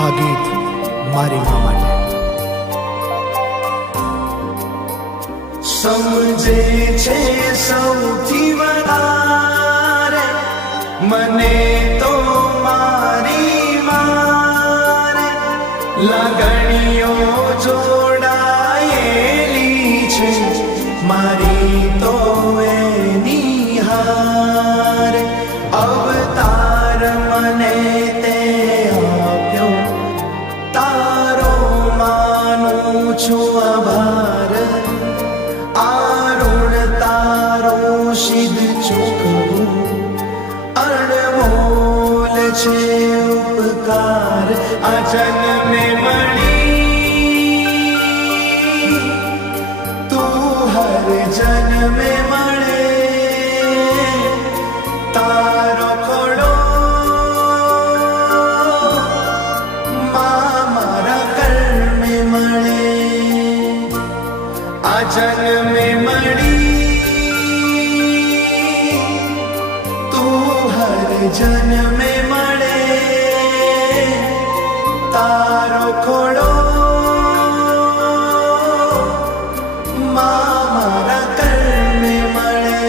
આ ગીત મારી મા માટે. સમજે છે સૌથી વધારે મને તો મારી મારે લાગણીઓ જોડાયેલી છે મારી તો એની હારે. અવતાર મને તે આપ્યો તારો માનું છું આભાર. તારો સિદ્ધ ચૂકવું અણમોલ છે ઉપકાર. આ જન્મે મળી તું હર જન્મે મળે તારો ખોડો મારા કર્મે મળે. આ જન્મે મળી જન્મે મળે તારો ખોડો મારા કર્મે મળે.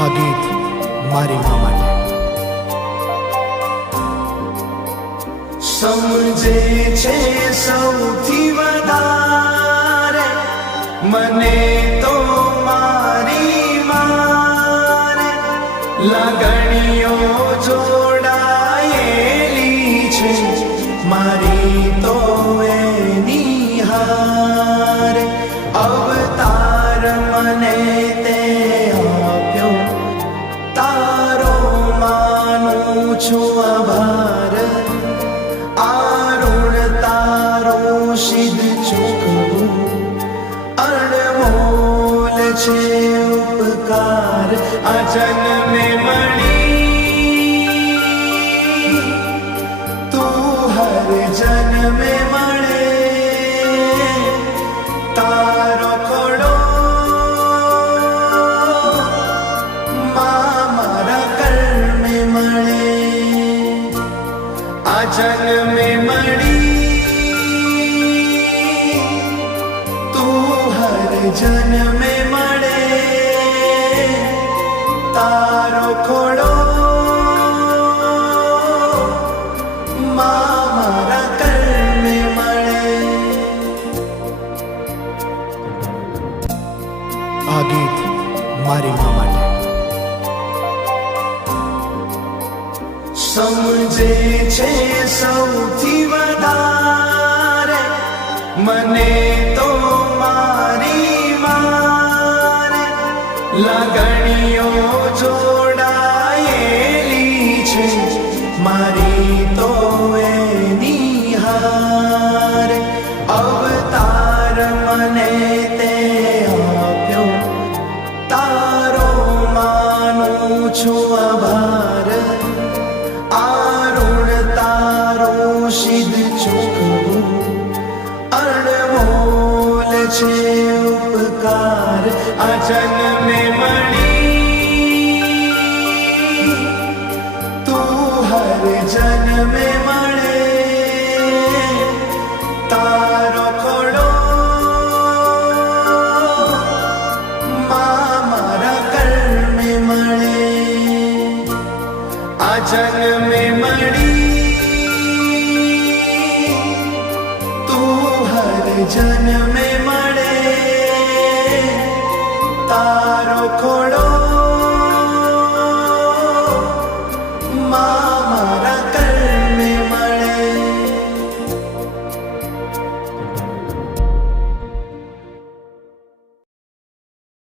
આ ગીત મારી મા માટે. સમજે છે સૌથી વધારે મને તો મારી લાગણીઓ જોડાયેલી છે મારી તો એની હારે. અવતાર મને તે આપ્યો તારો માનું છું આભાર. તારો સિદ્ધ ચૂકવું અણમોલ છે ઉપકાર. આ જન્મે મળી તું હર જન્મે મળે તારો ખોડો મારા કર્મે મળે. આ જન્મે મળી તું હર જન્મે મળે તારો ખોડો મારા કર્મે મળે. આ ગીત મારી મા માટે. સમજે છે સૌથી વધારે મને તો મારી મારે લાગણીઓ જોડાયેલી છે મારી તો એની હારે. અવતાર મને તે આપ્યો તારો માનું છું આભાર. તારો સિદ્ધ ચૂકવું અણમોલ છે ઉપકાર. આ જન્મે મળી તું હર જન્મે મળે તારો ખોડો મારા કર્મે મળે. આ જન્મે મળી તું હર જન્મે મળે તારો ખોડો